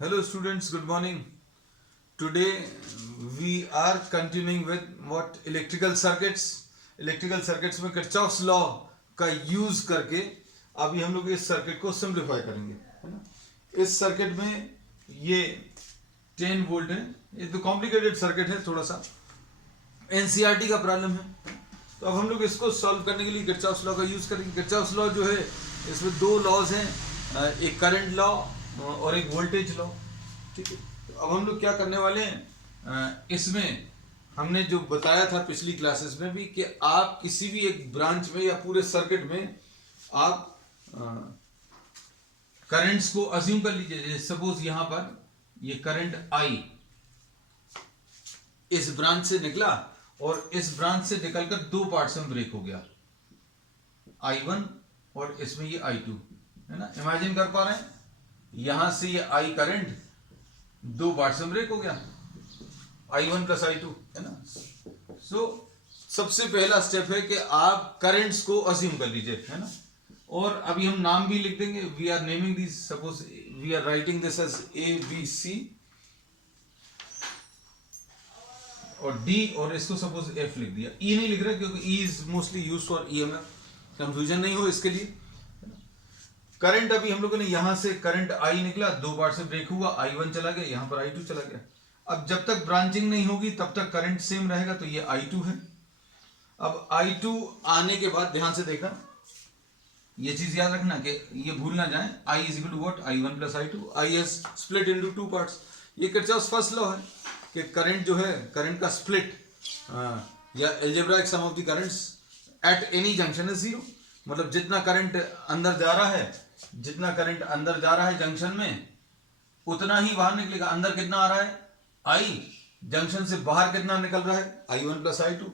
Hello students, good morning. Today we are continuing with what electrical circuits. Electrical circuits में Kirchhoff's law का use करके अभी हम लोग इस सर्किट को सिंप्लीफाई करेंगे, है ना। इस सर्किट में ये 10 वोल्ट है, ये तो कॉम्प्लिकेटेड सर्किट है, थोड़ा सा एनसीईआरटी का प्रॉब्लम है। तो अब हम लोग इसको सॉल्व करने के लिए किरचॉफ्स लॉ का यूज करेंगे। किरचॉफ्स लॉ जो है इसमें दो लॉज हैं, एक करंट लॉ और एक वोल्टेज लॉ, ठीक है। तो अब हम लोग क्या करने वाले हैं, इसमें हमने जो बताया था पिछली क्लासेस में भी कि आप किसी भी एक ब्रांच में या पूरे सर्किट में आप करंट्स को अज्यूम कर लीजिए। सपोज यहां पर ये करंट आई इस ब्रांच से निकला और इस ब्रांच से निकलकर दो पार्ट्स में ब्रेक हो गया, I1 और इसमें ये I2, है ना। इमेजिन कर पा रहे हैं, यहां से ये I करंट दो पार्ट्स में ब्रेक हो गया, I1 प्लस I2, है ना। सो सबसे पहला स्टेप है कि आप करंट्स को अज्यूम कर लीजिए, है ना। और अभी हम नाम भी लिख देंगे। We are naming this, suppose we are writing this as ABC और D, और इसको सपोज F लिख दिया। E नहीं लिख रहा क्योंकि E is mostly used for EMF, confusion नहीं हो इसके लिए। करंट अभी हम लोगों ने यहां से करंट I निकला, दो पार्ट से ब्रेक हुआ, I1 चला गया, यहां पर I2 चला गया। अब जब तक ब्रांचिंग नहीं होगी तब तक करंट सेम रहेगा, तो ये I2 है। अब I2 आने के बाद ध्यान से देखना, ये चीज याद रखना कि ये भूल ना जाए, I is equal to what, I1 plus I2। I has split into two parts. ये किरचॉफ्स फर्स्ट लॉ है कि करंट जो है, करंट का स्प्लिट या algebraic sum of the currents at any junction is zero. मतलब जितना करंट अंदर जा रहा है, जितना करंट अंदर जा रहा है जंक्शन में, उतना ही बाहर निकलेगा। अंदर कितना आ रहा है I, जंक्शन से बाहर कितना निकल रहा है I1 प्लस I2।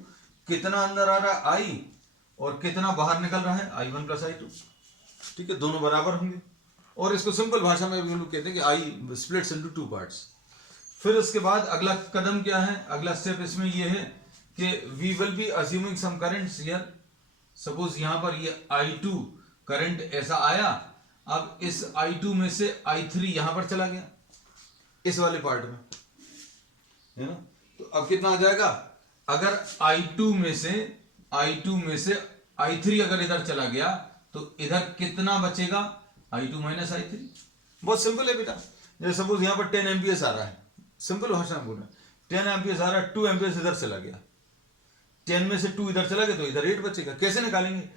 कितना अंदर आ रहा है I और कितना बाहर निकल रहा है I1 प्लस I2, ठीक है, दोनों बराबर होंगे। और इसको सिंपल भाषा में भी हम लोग कहते हैं कि I splits into two parts. फिर उसके बाद अगला कदम क्या है, अगला स्टेप इसमें ये है कि we will be assuming some currents here. Suppose यहां पर ये I2 करंट ऐसा आया, अब इस I2 में से I3 यहां पर चला गया इस वाले पार्ट में, है ना। तो अब कितना आ जाएगा, अगर I2 में से I3 अगर इधर चला गया तो इधर कितना बचेगा, I2 माइनस I3। बहुत सिंपल है बेटा। जैसे सपोज यहां पर 10 एम्पियर्स आ रहा है, सिंपल भाषा में बोल रहा है, 10 एम्पियर्स आ रहा है, 2 एम्पियर्स इधर चला गया, 10 में से 2 इधर चला गया तो इधर 8 बचेगा। कैसे निकालेंगे,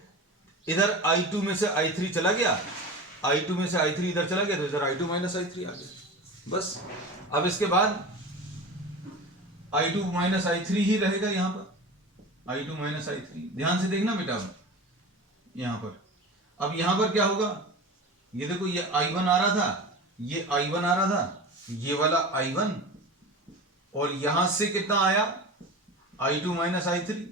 इधर I2 में से I3 चला गया, I2 में से I3 इधर चला गया तो इधर I2 माइनस I3 आ गया, बस। अब इसके बाद I2 माइनस I3 ही रहेगा यहां पर, I2 माइनस I3। ध्यान से देखना बेटा, अब यहां पर, अब यहां पर क्या होगा, ये देखो ये I1 आ रहा था, ये I1 आ रहा था, ये वाला I1, और यहां से कितना आया I2 माइनस I3।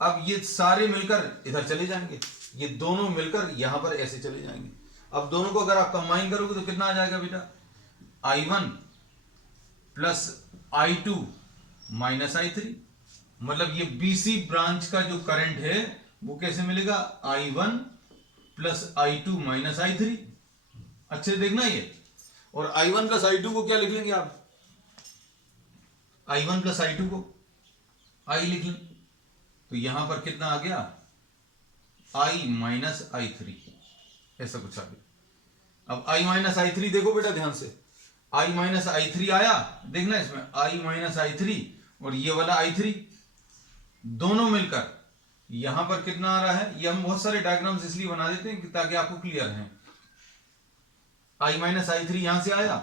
अब ये सारे मिलकर इधर चले जाएंगे, ये दोनों मिलकर यहां पर ऐसे चले जाएंगे। अब दोनों को अगर आप कंबाइन करोगे तो कितना आ जाएगा बेटा, I1 plus I2 minus I3। मतलब ये BC ब्रांच का जो करंट है वो कैसे मिलेगा, I1 plus I2 minus I3। अच्छे से देखना ये, और I1 प्लस I2 को क्या लिख लेंगे आप, I1 प्लस I2 को I लिख लें, तो यहां पर कितना आ गया, I माइनस I3, ऐसा कुछ आ गया। अब I माइनस I3 देखो बेटा ध्यान से, I माइनस I3 आया, देखना इसमें I माइनस I3 और ये वाला I3 दोनों मिलकर यहां पर कितना आ रहा है। ये हम बहुत सारे डायग्राम्स इसलिए बना देते हैं ताकि आपको क्लियर है। I माइनस I3 यहां से आया,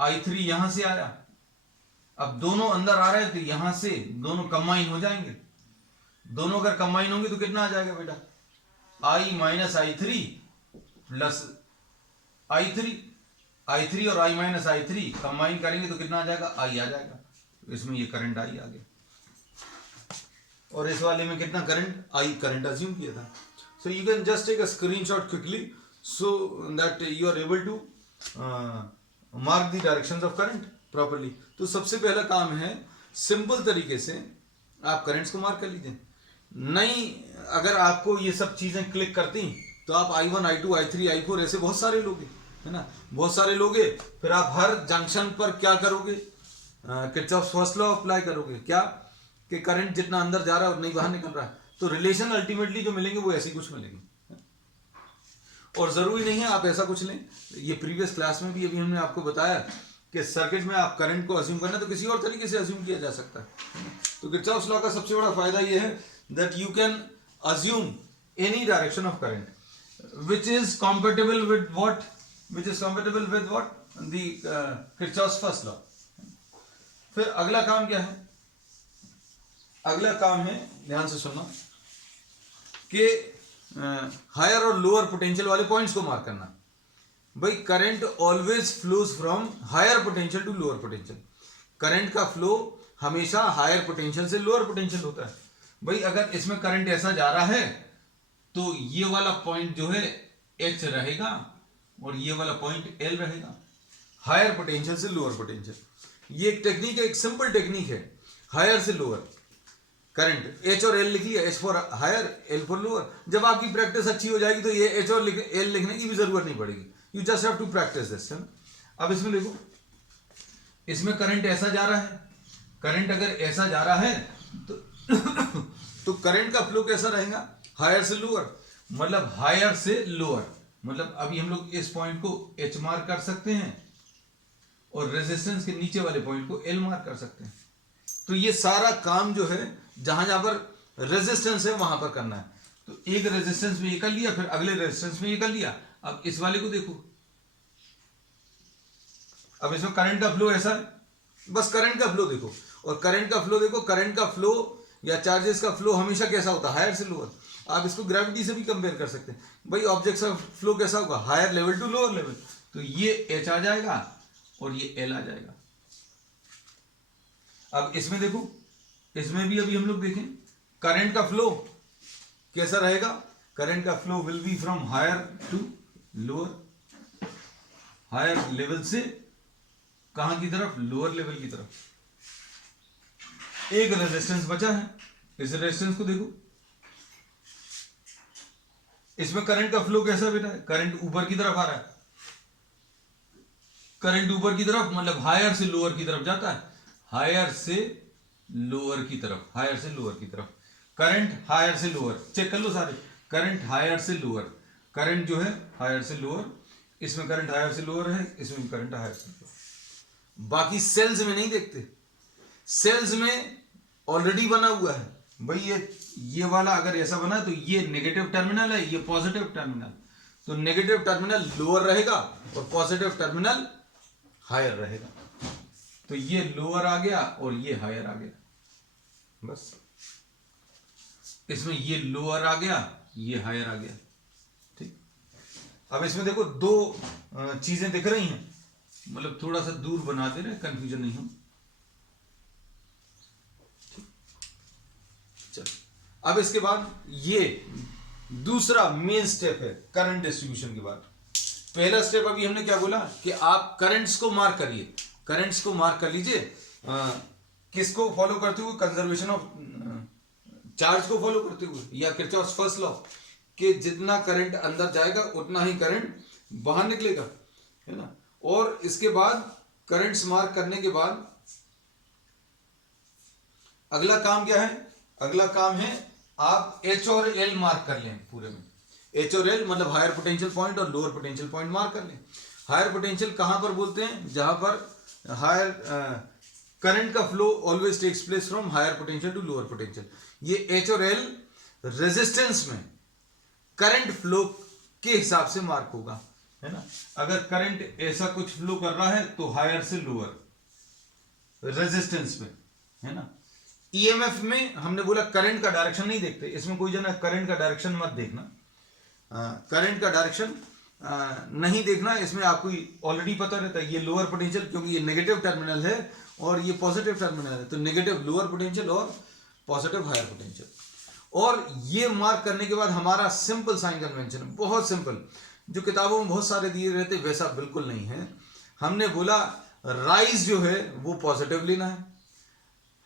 I3 यहां से आया, अब दोनों अंदर आ रहे हैं तो यहां से दोनों कंबाइन हो जाएंगे। दोनों अगर कंबाइन होंगे तो कितना आ जाएगा बेटा, I minus I3 plus I3 और I माइनस I3 कंबाइन करेंगे तो कितना आ जाएगा, I आ जाएगा। इसमें ये करंट I आ गया, और इस वाले में कितना करंट, I करंट अज्यूम किया था। So you can just take a screenshot quickly so that you are able to mark the directions of current properly। तो सबसे पहला काम है, सिंपल तरीके से आप करंट्स को मार्क कर लीजिए। नहीं, अगर आपको ये सब चीजें क्लिक करती तो आप I1 I2 I3 I4 ऐसे बहुत सारे लोग हैं, है ना, बहुत सारे लोगे, फिर आप हर जंक्शन पर क्या करोगे, किरचॉफ्स फर्स्ट लॉ अप्लाई करोगे, क्या कि करंट जितना अंदर जा रहा है उतना ही बाहर निकल रहा है, तो रिलेशन अल्टीमेटली जो मिलेंगे वो ऐसे कुछ मिलेंगे। और जरूरी नहीं है आप ऐसा कुछ लें, ये प्रीवियस क्लास में भी अभी हमने आपको बताया कि सर्किट में आप करंट को अज्यूम करना तो किसी और तरीके से अज्यूम किया जा सकता है। तो किरचॉफ्स लॉ का सबसे बड़ा फायदा ये है that you can assume any direction of current which is compatible with what, the Kirchhoff's first law। फिर अगला काम क्या है, अगला काम है, ध्यान से सुनना, कि हायर और लोअर पोटेंशियल वाले पॉइंट्स को मार्क करना। भाई current always flows from higher potential to lower potential, current का फ्लो हमेशा हायर पोटेंशियल से लोअर पोटेंशियल होता है। भाई अगर इसमें करंट ऐसा जा रहा है तो ये वाला पॉइंट जो है H रहेगा और ये वाला पॉइंट L रहेगा, हायर पोटेंशियल से लोअर पोटेंशियल। ये एक टेक्निक है, एक सिंपल टेक्निक है, हायर से लोअर करंट, H और L लिख लिया, H for higher, L for lower. जब आपकी प्रैक्टिस अच्छी हो जाएगी तो ये H और L लिखने की भी जरूरत नहीं पड़ेगी, you just have to practice this. अब इसमें देखो, इसमें करंट ऐसा जा रहा है, करंट अगर ऐसा जा रहा है तो करंट का फ्लो कैसा रहेगा, हायर से लोअर, मतलब हायर से लोअर, मतलब अभी हम लोग इस पॉइंट को H मार्क कर सकते हैं और रेजिस्टेंस के नीचे वाले पॉइंट को L मार्क कर सकते हैं। तो ये सारा काम जो है जहां जहां पर रेजिस्टेंस है वहां पर करना है। तो एक रेजिस्टेंस में ये कर लिया, फिर अगले रेजिस्टेंस में ये कर लिया। अब इस वाले को देखो, अब इसमें करंट का फ्लो ऐसा है, बस करंट का फ्लो देखो, और करंट का फ्लो देखो, करंट का फ्लो या चार्जेस का फ्लो हमेशा कैसा होता है, हायर से लोअर। आप इसको ग्रेविटी से भी कंपेयर कर सकते हैं, भाई ऑब्जेक्ट का फ्लो कैसा होगा, higher level to lower level. तो ये H आ जाएगा और ये L आ जाएगा। अब इसमें देखो, इसमें भी अभी हम लोग देखें करंट का फ्लो कैसा रहेगा, करंट का flow will be from higher to lower, higher level से कहां की तरफ, लोअर लेवल की तरफ। एक रेजिस्टेंस बचा है, इस रेजिस्टेंस को देखो, इसमें करंट का फ्लो कैसा बेटा है, करंट ऊपर की तरफ आ रहा है, करंट ऊपर की तरफ मतलब हायर से लोअर की तरफ जाता है, हायर से लोअर की तरफ, हायर से लोअर की तरफ, करंट हायर से लोअर, चेक कर लो सारे, करंट हायर से लोअर, करंट जो है हायर से लोअर, इसमें करंट हायर से लोअर है, इसमें करंट हायर से लोअर। बाकी सेल्स में नहीं देखते, सेल्स में ऑलरेडी बना हुआ है। भाई ये वाला अगर ऐसा बना तो ये नेगेटिव टर्मिनल है, ये पॉजिटिव टर्मिनल, तो नेगेटिव टर्मिनल लोअर रहेगा और पॉजिटिव टर्मिनल हायर रहेगा। तो ये लोअर आ गया और ये हायर आ गया, बस इसमें ये लोअर आ गया, ये हायर आ गया। ठीक, अब इसमें देखो दो चीजें दिख रही हैं, मतलब थोड़ा सा दूर बना दे रहे, कंफ्यूजन नहीं हो। चलो, अब इसके बाद ये दूसरा मेन स्टेप है करंट डिस्ट्रीब्यूशन के बाद। पहला स्टेप अभी हमने क्या बोला कि आप करंट्स को मार्क करिए, करंट्स को मार्क कर लीजिए, किसको फॉलो करते हुए, कंजर्वेशन ऑफ चार्ज को फॉलो करते हुए, या किरचॉफ्स फर्स्ट लॉ कि जितना करंट अंदर जाएगा उतना ही करंट बाहर निकलेगा, है ना। और इसके बाद करंट्स मार्क करने के बाद अगला काम क्या है, अगला काम है आप H और L मार्क कर लें पूरे में। H और L मतलब हायर पोटेंशियल पॉइंट और लोअर पोटेंशियल पॉइंट मार्क कर लें। हायर पोटेंशियल कहां पर बोलते हैं, जहां पर हायर करंट का flow always takes place from higher potential to lower potential. ये H और L रेजिस्टेंस में करंट फ्लो के हिसाब से मार्क होगा, है ना। अगर करंट ऐसा कुछ फ्लो कर रहा है तो हायर से लोअर रेजिस्टेंस में, है ना। ईएमएफ में हमने बोला करंट का डायरेक्शन नहीं देखते, इसमें कोई जना करंट का डायरेक्शन मत देखना, करंट का डायरेक्शन नहीं देखना, इसमें आपको ऑलरेडी पता रहता है ये लोअर पोटेंशियल, क्योंकि ये नेगेटिव टर्मिनल है और ये पॉजिटिव टर्मिनल है, तो नेगेटिव लोअर पोटेंशियल और पॉजिटिव हायर पोटेंशियल। और ये मार्क करने के बाद हमारा सिंपल साइन कन्वेंशन, बहुत सिंपल, जो किताबों में बहुत सारे दिए रहते वैसा बिल्कुल नहीं है। हमने बोला राइज जो है वो पॉजिटिव लेना है,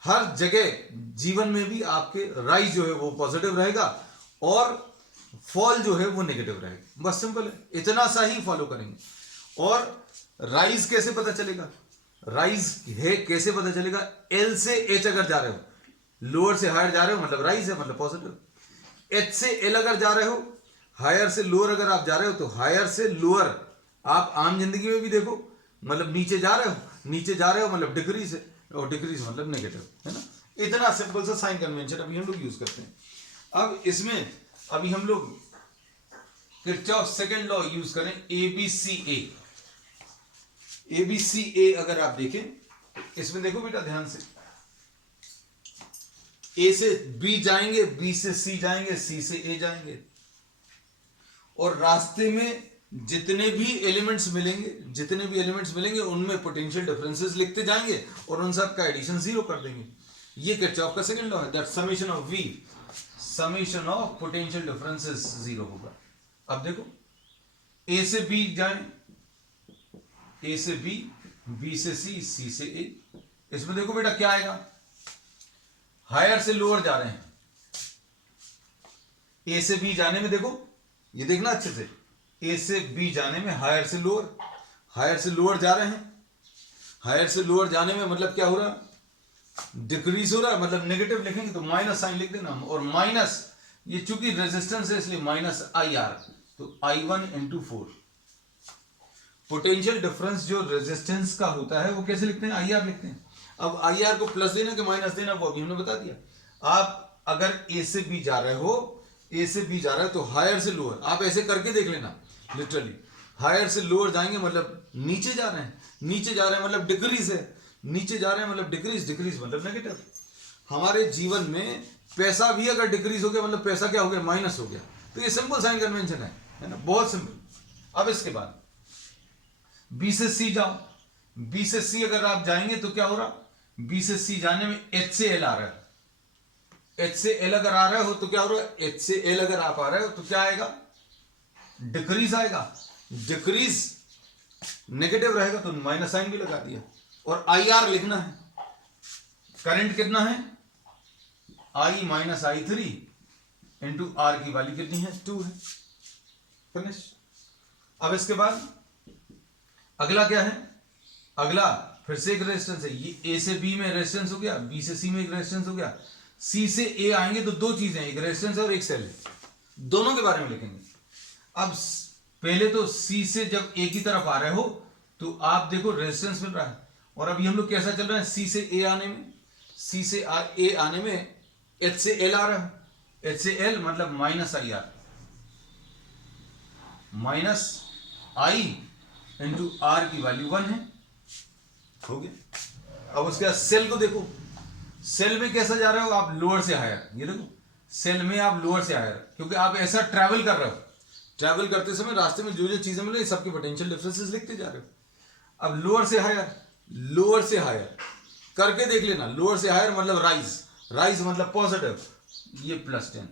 हर जगह जीवन में भी आपके राइज जो है वो पॉजिटिव रहेगा और फॉल जो है वो नेगेटिव रहेगा, बस सिंपल है, इतना सा ही फॉलो करेंगे। और राइज कैसे पता चलेगा, राइज है कैसे पता चलेगा, एल से एच अगर जा रहे हो, लोअर से हायर जा रहे हो मतलब राइज है, मतलब पॉजिटिव। एच से एल अगर जा रहे हो, हायर से लोअर अगर आप जा रहे हो, तो हायर से लोअर आप आम जिंदगी में भी देखो, मतलब नीचे जा रहे हो, नीचे जा रहे हो मतलब डिक्रीज है, और डिक्रीज मतलब नेगेटिव, है ना। इतना सिंपल सा साइन कन्वेंशन अभी हम लोग यूज करते हैं। अब इसमें अभी हम लोग किरचॉफ सेकंड लॉ यूज करें, एबीसीए। एबीसीए अगर आप देखें, इसमें देखो बेटा ध्यान से, ए से बी जाएंगे, बी से सी जाएंगे, सी से ए जाएंगे, और रास्ते में जितने भी एलिमेंट्स मिलेंगे उनमें पोटेंशियल डिफरेंसेस लिखते जाएंगे और उन सब का एडिशन जीरो कर देंगे। ये किरचॉफ का सेकंड लॉ है, that summation of V, summation of potential differences zero होगा। अब देखो ए से बी जाएं, ए से बी, बी से सी, सी से ए। इसमें देखो बेटा क्या आएगा, हायर से लोअर जा रहे हैं, ए से बी जाने में देखो, ये देखना अच्छे से, ए से बी जाने में हायर से लोअर, हायर से लोअर जा रहे हैं, हायर से लोअर जाने में मतलब क्या हो रहा है, डिक्रीज हो रहा है, मतलब नेगेटिव लिखेंगे तो माइनस साइन लिख देना, और माइनस, ये चूंकि रेजिस्टेंस है इसलिए माइनस आई आर, तो I1 इंटू 4। पोटेंशियल डिफरेंस जो रेजिस्टेंस का होता है वो कैसे लिखते हैं, आई आर लिखते हैं। अब आई आर को प्लस देना कि माइनस देना वो अभी हमने बता दिया। आप अगर ए से बी जा रहे हो, ए से बी जा रहा है तो हायर से लोअर, आप ऐसे करके देख लेना, लिटरली हायर से लोअर जाएंगे मतलब नीचे जा रहे हैं, नीचे जा रहे हैं मतलब डिक्रीज है, नीचे जा रहे हैं मतलब डिक्रीज, डिक्रीज मतलब नेगेटिव। हमारे जीवन में पैसा भी अगर डिक्रीज हो गया मतलब पैसा क्या हो गया, माइनस हो गया। तो ये सिंपल साइन कन्वेंशन है ना, बहुत सिंपल। अब इसके बाद बी से सी जाओ, बी से सी अगर आप जाएंगे तो क्या हो रहा, बी से सी जाने में एच से एल आ रहा है, एच से एल अगर आ रहे हो तो क्या हो रहा है, एच से एल अगर आप आ रहे हो तो क्या आएगा, डिक्रीज आएगा, डिक्रीज नेगेटिव रहेगा तो माइनस साइन भी लगा दिया। और आई आर लिखना है, करंट कितना है, I minus I three into R की वैल्यू कितनी है, 2 है, फिनिश। अब इसके बाद अगला क्या है, अगला फिर से एक रेजिस्टेंस है, ये ए से बी में रेजिस्टेंस हो गया, बी से सी में एक रेजिस्टेंस हो गया, सी से ए आएंगे तो दो चीजें, एक रेजिस्टेंस है और एक सेल है, दोनों के बारे में लिखेंगे। अब पहले तो सी से जब ए की तरफ आ रहे हो तो आप देखो रेजिस्टेंस मिल रहा है, और अभी हम लोग कैसा चल रहा है, सी से ए आने में, सी से ए आने में एच से एल आ रहा है, एच से एल मतलब minus I R, minus I into R की वैल्यू 1 है, हो गया। अब उसके बाद सेल को देखो, सेल में कैसा जा रहे हो आप, लोअर से हायर, ये देखो सेल में आप लोअर से हायर, क्योंकि आप ऐसा ट्रैवल कर रहे हो, ट्रैवल करते समय रास्ते में जो जो चीजें मिल रही सबके पोटेंशियल डिफरेंसेस लिखते जा रहे हो। अब लोअर से हायर, लोअर से हायर करके देख लेना, लोअर से हायर मतलब राइज, राइज मतलब पॉजिटिव, ये +10,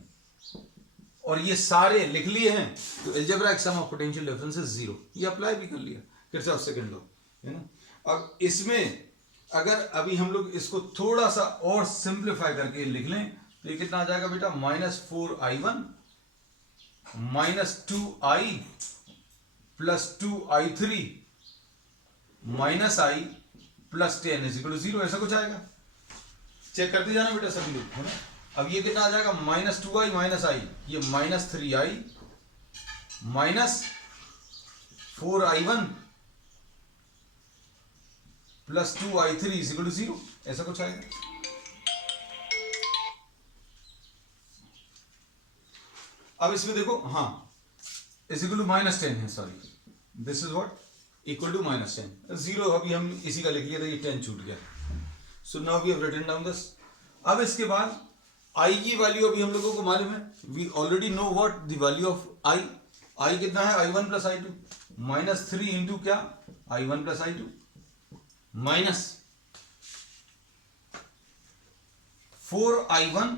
और ये सारे लिख लिए हैं तो algebraic sum of potential differences 0, ये अप्लाई भी कर लिया किरचॉफ सेकंड लॉ, है ना। अब इसमें अगर अभी हम लोग इसको थोड़ा सा और सिंप्लीफाई करके लिख लें तो ये कितना आ जाएगा बेटा, -4I1 -2I +2I3 -I +10 = 0, ऐसा कुछ आएगा। चेक करते जाना बेटा सभी लोग, है ना। अब ये कितना आ जाएगा, -2I -I, ये -3I -4I1 +2I3 = 0, ऐसा कुछ आएगा। अब इसमें देखो, हाँ =10 है, sorry, this is what equal to -10, 0 अभी हम इसी का लिख लिया था, ये 10 छूट गया। So now we have written down this. अब इसके बाद I की वैल्यू अभी हम लोगों को मालूम है, we already know what the value of I। I कितना है, I1 + I2, -3 इंटू क्या, I1 + I2 minus 4I1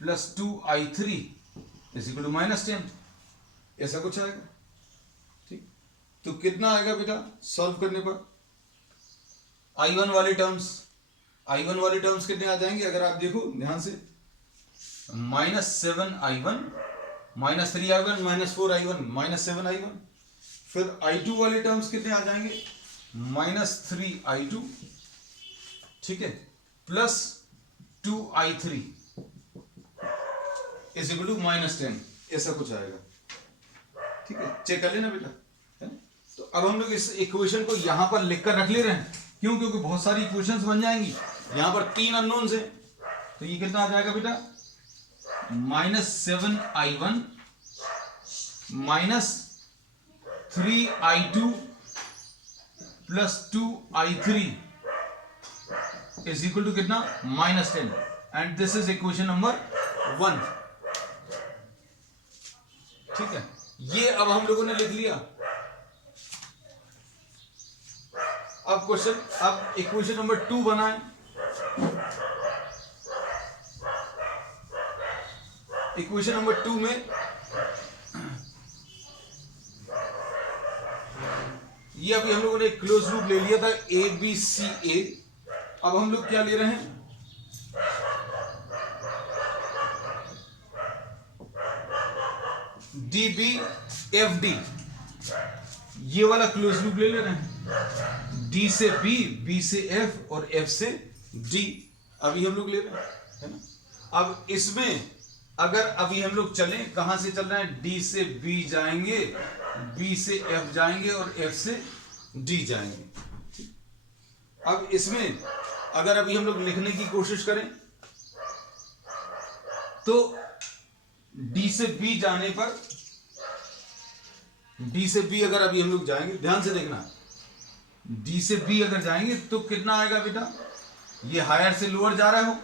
+ 2I3 = -10, ऐसा कुछ आएगा। ठीक, तो कितना आएगा बेटा सॉल्व करने पर, I1 वाले टर्म्स कितने आ जाएंगे, अगर आप देखो ध्यान से, -7I1 -3I1 -4I1 -7I1 फिर I2 वाले टर्म्स कितने आ जाएंगे, -3I2, ठीक है, plus 2I3 is equal to -10, ऐसा कुछ आएगा, ठीक है, चेक कर लेना बेटा, है ना? तो अब हम लोग इस इक्वेशन को यहां पर लिखकर रख ले रहे हैं, क्यों, क्योंकि बहुत सारी इक्वेशंस बन जाएंगी, यहां पर 3 अननोन्स हैं, तो ये कितना आ जाएगा बेटा, -7I1 -3I2 plus 2I3 is equal to कितना, -10, and this is equation number 1, ठीक है। ये अब हम लोगों ने लिख लिया। अब क्वेश्चन, अब इक्वेशन नंबर 2 बनाएं। इक्वेशन नंबर 2 में ये अभी हम लोगों ने क्लोज लूप ले लिया था ABCA, अब हम लोग क्या ले रहे हैं, DBFD, ये वाला क्लोज लूप ले रहे हैं, D से B, B से F और F से D, अभी हम लोग ले रहे हैं, है ना। अब इसमें अगर अभी हम लोग चलें, कहां से चल रहे हैं, D से B जाएंगे, B से F जाएंगे और F से D जाएंगे। अब इसमें अगर अभी हम लोग लिखने की कोशिश करें तो D से B जाने पर, D से B अगर अभी हम लोग जाएंगे, ध्यान से देखना, D से B अगर जाएंगे तो कितना आएगा बेटा, ये हायर से लोअर जा रहा हो,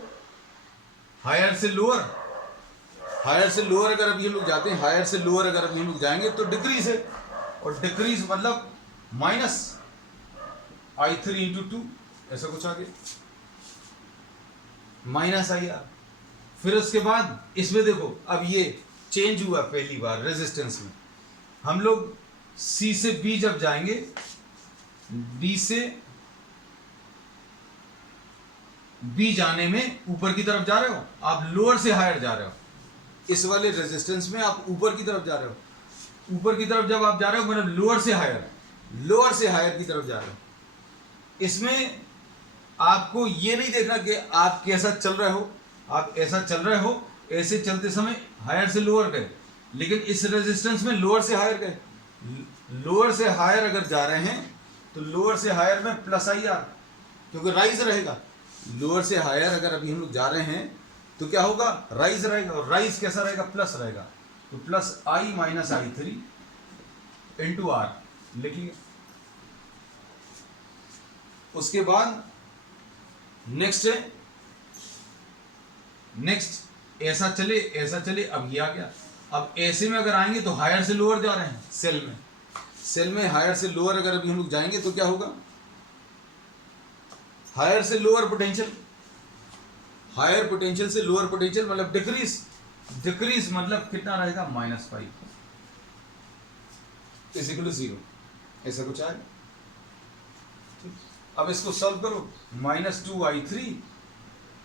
हायर से लोअर, हायर से लोअर अगर अभी हम लोग जाते हैं, हायर से लोअर अगर अभी हम लोग जाएंगे तो डिक्रीज है, और डिक्रीज मतलब -I3 इंटू 2, ऐसा कुछ आ गया, -IR। फिर उसके बाद इसमें देखो, अब ये चेंज हुआ पहली बार रेजिस्टेंस में, हम लोग C से B जब जाएंगे, D से B जाने में ऊपर की तरफ जा रहे हो, आप लोअर से हायर जा रहे हो, इस वाले रेजिस्टेंस में आप ऊपर की तरफ जा रहे हो, ऊपर की तरफ जब आप जा रहे हो मतलब लोअर से हायर, लोअर से हायर की तरफ जा रहे हो। इसमें आपको ये नहीं देखना कि आप कैसा चल रहे हो, आप ऐसा चल रहे हो, ऐसे चलते समय हायर से लोअर गए, लेकिन इस रेजिस्टेंस में लोअर से हायर गए, लोअर से हायर अगर जा रहे हैं तो लोअर से हायर में +IR, क्योंकि राइज रहेगा, लोअर से हायर अगर अभी हम लोग जा रहे हैं तो क्या होगा, राइज रहेगा, और राइज कैसा रहेगा, प्लस रहेगा, तो +I - I3 इंटू R लिख लिया। उसके बाद नेक्स्ट है, नेक्स्ट ऐसा चले, ऐसा चले, अब ये आ गया, अब ऐसे में अगर आएंगे तो हायर से लोअर जा रहे हैं, सेल में, सेल में हायर से लोअर अगर अभी हम लोग जाएंगे तो क्या होगा, हायर से लोअर पोटेंशियल, हायर पोटेंशियल से लोअर पोटेंशियल मतलब डिक्रीज, डिक्रीज मतलब कितना रहेगा, -5 इज इक्वल टू 0, ऐसा कुछ आएगा। अब इसको सॉल्व करो, -2I3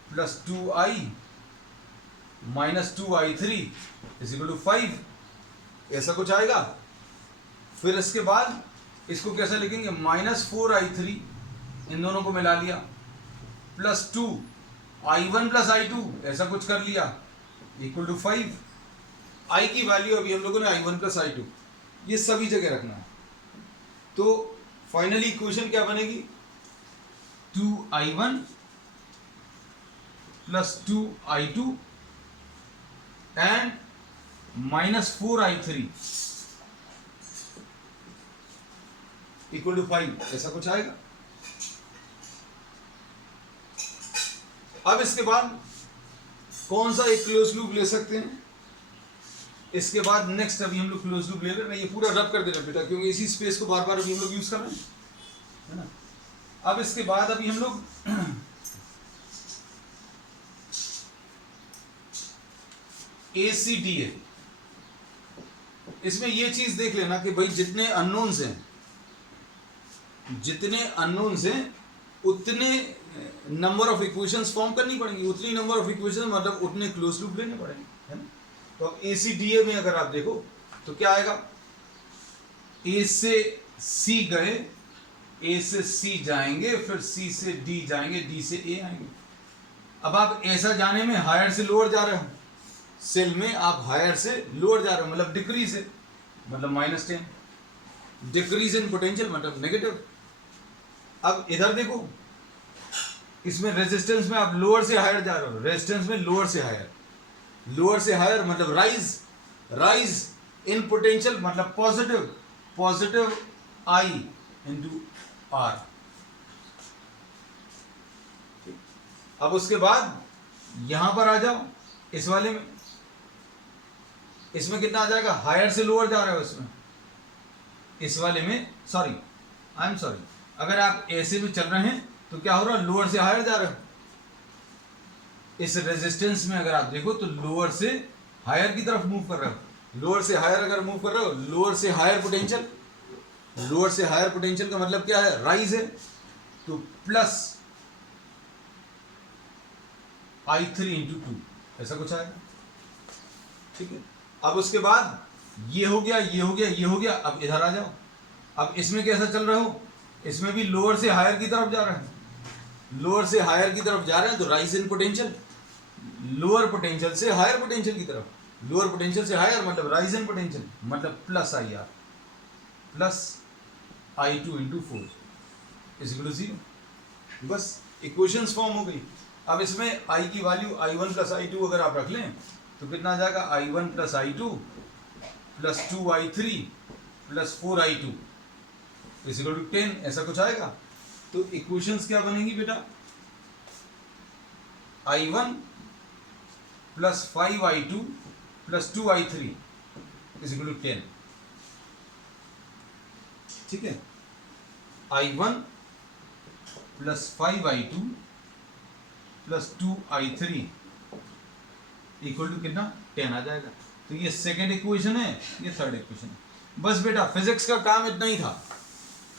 plus 2I -2I3 is equal to 5, ऐसा कुछ आएगा। फिर इसके बाद इसको कैसे लिखेंगे, -4I3, इन दोनों को मिला लिया, प्लस 2I1 प्लस I2, ऐसा कुछ कर लिया, इक्वल टू 5। I की वैल्यू अभी हम लोगों ने I1 प्लस I2 ये सभी जगह रखना है, तो फाइनली इक्वेशन क्या बनेगी, 2I1 plus 2I2 and -4I3 equal to 5, ऐसा कुछ आएगा। अब इसके बाद कौन सा एक क्लोज लूप ले सकते हैं, इसके बाद नेक्स्ट अभी हम लोग क्लोज लूप ले रहे हैं, मैं ये पूरा रब कर दे रहा बेटा, क्योंकि इसी स्पेस को बार बार अभी हम लोग यूज कर रहे हैं, है ना। अब इसके बाद अभी हम लोग ACDA, इसमें ये चीज देख लेना कि भाई जितने अननोन्स हैं, जितने अननोन्स हैं उतने नंबर ऑफ इक्वेशंस फॉर्म करनी पड़ेंगी, उतनी नंबर ऑफ इक्वेशंस मतलब उतने क्लोज लूप लेने पड़ेंगे, है ना। तो अब ACDA में अगर आप देखो तो क्या आएगा, ए से सी गए, ए से सी जाएंगे, फिर सी से डी जाएंगे, डी से ए आएंगे। अब आप ऐसा जाने में हायर से लोअर जा रहे हो, सेल में आप हायर से लोअर जा रहे हो, मतलब डिक्रीज है, मतलब -10, डिक्रीज इन पोटेंशियल मतलब नेगेटिव। अब इधर देखो, इसमें रेजिस्टेंस में आप लोअर से हायर जा रहे हो, रेजिस्टेंस में लोअर से हायर, लोअर से हायर मतलब राइज, राइज इन पोटेंशियल मतलब positive, positive I into R. अब उसके बाद यहां पर आ जाओ, इस वाले में, इसमें कितना आ जाएगा, हायर से लोअर जा रहे हो इसमें, इस वाले में, सॉरी आई एम सॉरी, अगर आप ऐसे में चल रहे हैं तो क्या हो रहा है, लोअर से हायर जा रहे हो। इस रेजिस्टेंस में अगर आप देखो तो लोअर से हायर की तरफ मूव कर रहे हो, लोअर से हायर अगर मूव कर रहे हो, लोअर से हायर पोटेंशियल, लोअर से हायर पोटेंशियल का मतलब क्या है, राइज है, तो प्लस I3 इंटू 2 ऐसा कुछ आएगा। ठीक है, अब उसके बाद ये हो गया, ये हो गया, ये हो गया। अब इधर आ जाओ, अब इसमें कैसा चल रहे हो, इसमें भी लोअर से हायर की तरफ जा रहे हैं, लोअर से हायर की तरफ जा रहे हैं, तो rise in potential, lower potential से हायर पोटेंशियल की तरफ, लोअर पोटेंशियल से हायर मतलब राइज इन पोटेंशियल, मतलब plus I R, plus I2 into 4 is equal to 0। बस इक्वेशंस फॉर्म हो गई। अब इसमें I की वैल्यू I1 प्लस I2 अगर आप रख लें तो कितना आ जाएगा, I1 plus I2 plus 2I3 plus 4I2 is equal to 10, ऐसा कुछ आएगा। तो इक्वेशंस क्या बनेगी बेटा, I1 plus 5I2 plus 2I3 is equal to 10। ठीक है, I1 plus 5I2 plus 2I3 equal to कितना, 10 आ जाएगा। तो ये सेकेंड इक्वेशन है, ये थर्ड इक्वेशन है। बस बेटा फिजिक्स का काम इतना ही था,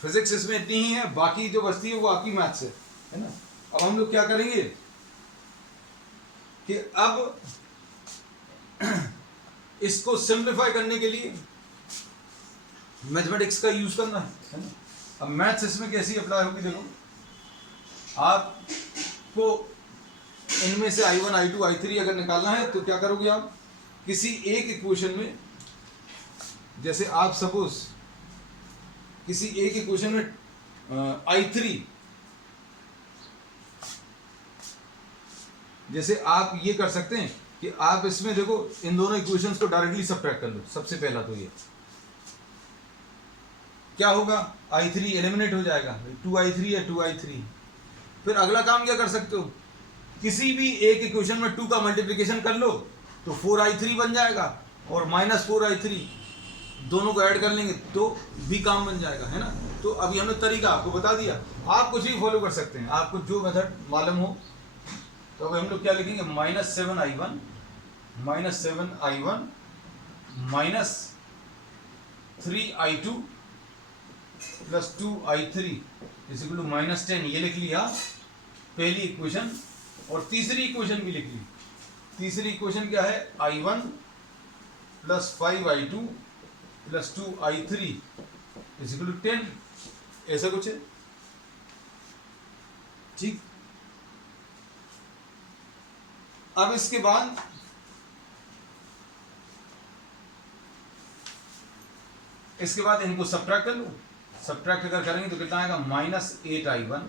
फिजिक्स इसमें इतनी ही है, बाकी जो बचती है वो आपकी मैथ्स है ना। अब हम लोग क्या करेंगे कि अब इसको सिंप्लीफाई करने के लिए मैथमेटिक्स का यूज करना है ना। अब मैथ्स इसमें कैसी अप्लाई होगी, देखो आपको इनमें से I1 I2 I3 अगर निकालना है तो क्या करोगे आप, किसी एक इक्वेशन में, जैसे आप सपोज किसी एक इक्वेशन में I3, जैसे आप ये कर सकते हैं कि आप इसमें देखो इन दोनों इक्वेशंस को डायरेक्टली सबट्रैक्ट कर लो। सबसे पहला तो ये क्या होगा, I3 एलिमिनेट हो जाएगा, 2I3 है 2I3। फिर अगला काम क्या कर सकते हो, किसी भी एक इक्वेशन में 2 का मल्टीप्लिकेशन कर लो तो 4I3 बन जाएगा, और -4I3 दोनों को ऐड कर लेंगे तो भी काम बन जाएगा, है ना। तो अभी हमने तरीका आपको बता दिया, आप कुछ भी फॉलो कर सकते हैं, आपको जो मेथड मालूम हो। तो अभी हम लोग क्या लिखेंगे, -7I1 -3I2 plus 2I3 is equal to -10, ये लिख लिया पहली इक्वेशन। और तीसरी इक्वेशन भी लिख ली। तीसरी इक्वेशन क्या है, I1 plus 5I2 plus 2I3 is equal to 10, ऐसा कुछ है। ठीक, अब इसके बाद इनको सब्ट्रैक्ट कर लो। सब्ट्रैक्ट अगर करेंगे तो कितना आएगा, -8I1,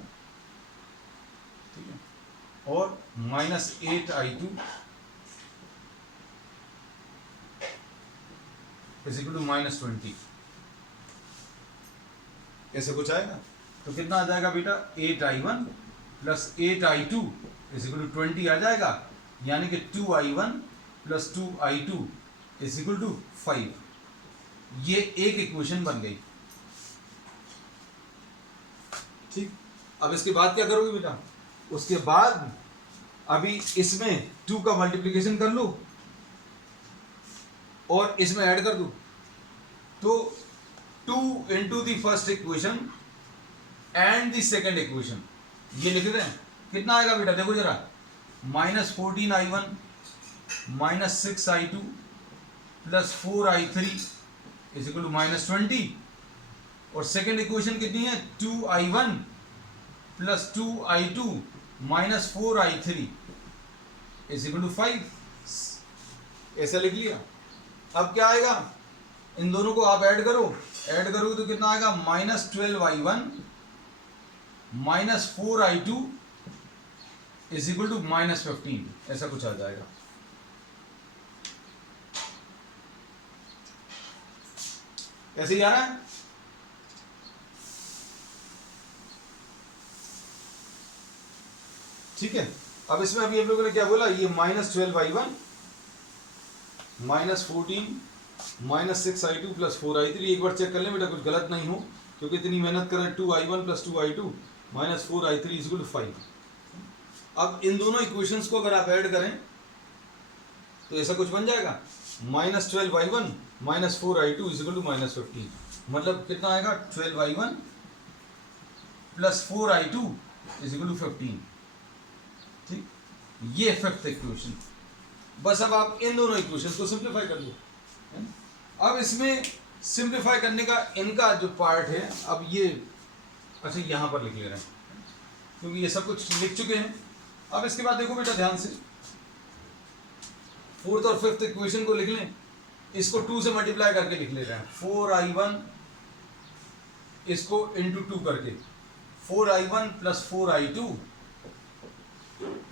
ठीक है, और -8I2 इज इक्वल टू -20, ऐसे कुछ आएगा। तो कितना आ जाएगा बेटा, 8I1 plus 8I2 is equal to 20 आ जाएगा, यानी कि 2I1 plus 2I2 is equal to 5। ये एक इक्वेशन बन गई। ठीक, अब इसके बाद क्या करोगे बेटा, उसके बाद अभी इसमें 2 का मल्टीप्लिकेशन कर लो और इसमें ऐड कर दो, तो 2 into the first equation and the second equation, ये लिख रहे हैं। कितना आएगा बेटा, देखो जरा, -14I1 -6I2 plus 4I3 is equal to -20, और सेकेंड इक्वेशन कितनी है 2i1 plus 2i2 minus 4i3 is equal to 5, ऐसा लिख लिया। अब क्या आएगा, इन दोनों को आप ऐड करोगे तो कितना आएगा minus 12i1 minus 4i2 is equal to minus 15, ऐसा कुछ आ जाएगा। ऐसे ही आ रहा है। ठीक है, अब इसमें अभी हम लोगों ने क्या बोला, ये minus 12i1 minus 14 minus 6i2 plus 4i3, एक बार चेक कर लें बेटा कुछ गलत नहीं हो, क्योंकि इतनी मेहनत कर रहे हैं। 2i1 plus 2i2 minus 4i3 is equal to 5। अब इन दोनों इक्वेशंस को अगर आप ऐड करें तो ऐसा कुछ बन जाएगा, minus 12i1 minus 4i2 is equal to minus 15, मतलब कितना आएगा 12i1 plus 4i2 is equal to 15। ठीक, ये फिफ्थ इक्वेशन। बस अब आप इन दोनों इक्वेशन को सिंप्लीफाई कर लो। अब इसमें सिंप्लीफाई करने का इनका जो पार्ट है, अब ये अच्छा यहां पर लिख ले रहे हैं क्योंकि ये सब कुछ लिख चुके हैं। अब इसके बाद देखो बेटा ध्यान से, फोर्थ और फिफ्थ इक्वेशन को लिख लें, इसको 2 से मल्टीप्लाई करके लिख ले रहे हैं। 4i1 इसको इंटू 2 करके 4i1 plus 4i2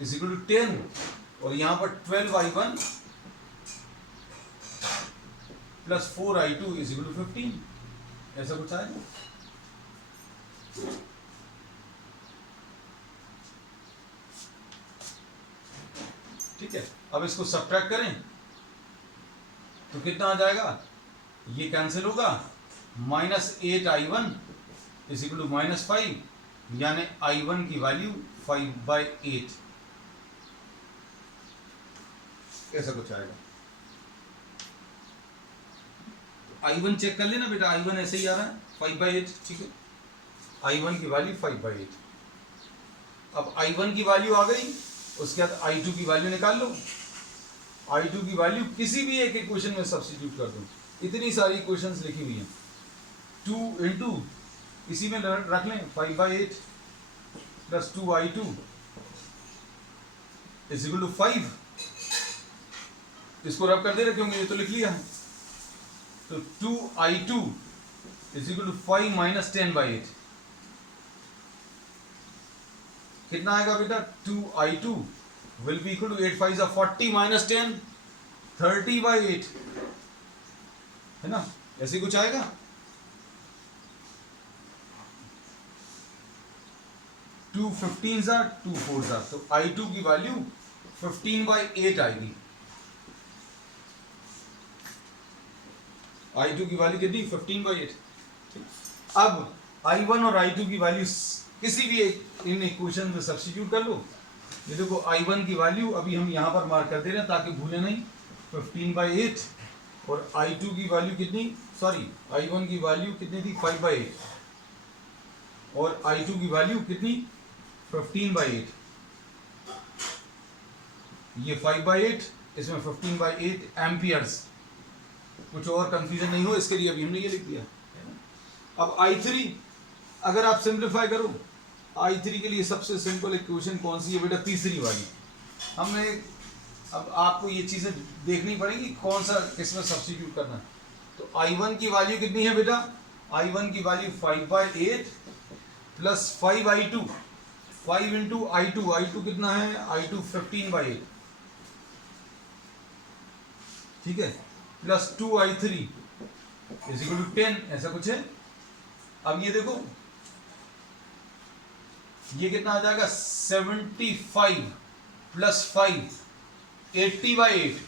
is equal to 10, और यहां पर 12i1 plus 4i2 is equal to 15, ऐसा कुछ आएगा। ठीक है, अब इसको सब्ट्रैक्ट करें तो कितना आ जाएगा, ये कैंसिल होगा, minus 8i1 is equal to minus 5, यानी i1 की वैल्यू 5/8, ऐसा कुछ आएगा। i1 चेक कर लेना बेटा, i1 ऐसे ही आ रहा है 5/8। ठीक है, i1 की वैल्यू 5/8। अब i1 की वैल्यू आ गई, उसके बाद i2 की वैल्यू निकाल लो। i2 की वैल्यू किसी भी एक इक्वेशन में सब्स्टिट्यूट कर दो, इतनी सारी इक्वेशंस लिखी हुई हैं। 2 इंटू इसी में रख लें 5/8 plus 2i2 is equal to 5, इसको रब कर दे रहे क्योंकि ये तो लिख लिया है। तो 2i2 is equal to 5 minus 10/8, कितना आएगा बेटा, 2i2 will be equal to 8 5 40 minus 10 30/8, है ना, ऐसे कुछ आएगा। टू 15 2 4 तो i2 की वैल्यू 15/8 आएगी। i2 की वैल्यू कितनी 15/8। अब i1 और i2 की वैल्यू किसी भी एक इन इक्वेशन में सब्स्टिट्यूट कर लो। ये देखो i1 की वैल्यू अभी हम यहां पर मार्क कर दे रहे हैं ताकि भूले नहीं, 15/8, और i2 की वैल्यू कितनी, सॉरी i1 की वैल्यू कितनी थी 5/8, और i2 की वैल्यू कितनी 15/8, ये 5/8, इसमें 15/8 एम्पियर्स। कुछ और कंफ्यूजन नहीं हो इसके लिए अभी हमने ये लिख दिया। अब i3 अगर आप सिंप्लीफाई करो, i3 के लिए सबसे सिंपल इक्वेशन कौन सी है बेटा, तीसरी वाली। हमने अब आपको ये चीजें देखनी पड़ेगी कौन सा किसमें सब्स्टिट्यूट करना है। तो i1 की वैल्यू कितनी है बेटा, i1 की value 5/8 plus 5i2, 5 into i2 कितना है, i2 15/8, ठीक है, plus 2i3 is equal to 10, ऐसा कुछ है। अब ये देखो ये कितना आ जाएगा 75 प्लस 5 80/8,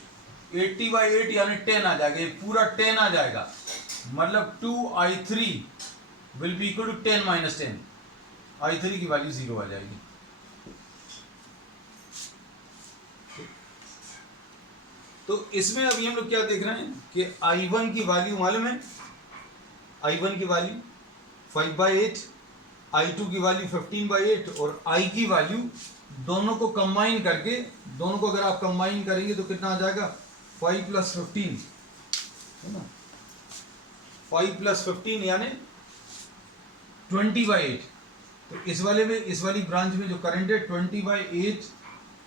80/8 यानी 10 आ जाएगा, ये पूरा 10 आ जाएगा, मतलब 2i3 will be equal to 10 minus 10, i3 की वैल्यू 0 आ जाएगी। तो इसमें अभी हम लोग क्या देख रहे हैं कि i1 की वैल्यू मालूम है, i1 की वैल्यू 5/8, i2 की वैल्यू 15/8, और i की वैल्यू दोनों को कंबाइन करके, दोनों को अगर आप कंबाइन करेंगे तो कितना आ जाएगा 5 प्लस 15, है ना, 5 प्लस 15 यानी 20/8, तो इस वाले में, इस वाली ब्रांच में जो करंट है 20/8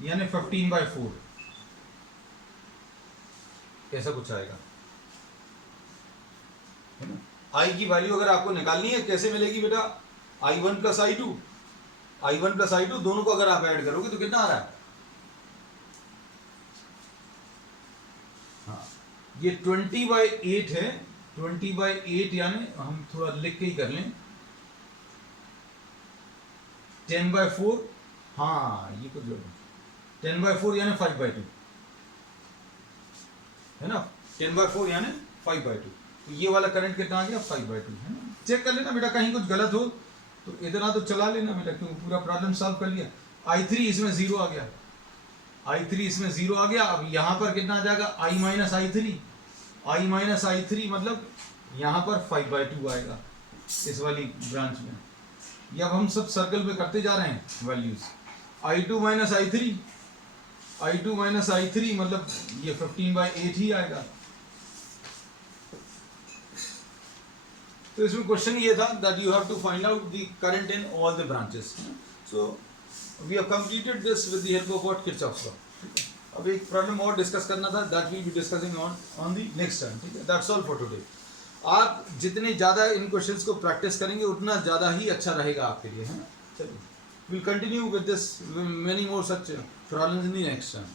यानी 15/4, ऐसा कुछ आएगा, है ना। आई की वैल्यू अगर आपको निकालनी है कैसे मिलेगी बेटा, I1 plus I2, I1 plus I2 दोनों को अगर आप ऐड करोगे तो कितना आ रहा है, हाँ ये 20/8 है, 20/8 यानी हम थोड़ा लिख के ही कर लें, 10/4, हाँ ये कुछ 10/4 यानी 5/2, है ना, 10/4 यानी 5/2, तो ये वाला करंट कितना आ गया 5/2, है ना। चेक कर लेना बेटा, कहीं कुछ गलत हो तो इतना तो चला लेना बेटा, क्योंकि पूरा प्रॉब्लम सॉल्व कर लिया। I3 इसमें 0 आ गया, I3 इसमें 0 आ गया। अब यहाँ पर कितना आ जाएगा, I माइनस आई थ्री मतलब यहाँ पर 5/2 आएगा इस वाली ब्रांच में। ये अब हम सब सर्कल पे करते जा रहे हैं values. I2 minus I three मतलब ये 15/8 ही आएगा। तो इसमें क्वेश्चन ये था that you have to find out the current in all the branches. So we have completed this with the help of what Kirchhoff's law. अब एक प्रॉब्लम और डिस्कस करना था, that we be discussing on the next time. ठीक है, that's all for today. आप जितने ज़्यादा इन क्वेश्चंस को प्रैक्टिस करेंगे उतना ज़्यादा ही अच्छा रहेगा आपके लिए, है ना। चलिए, will continue with this many more such problems in the next time.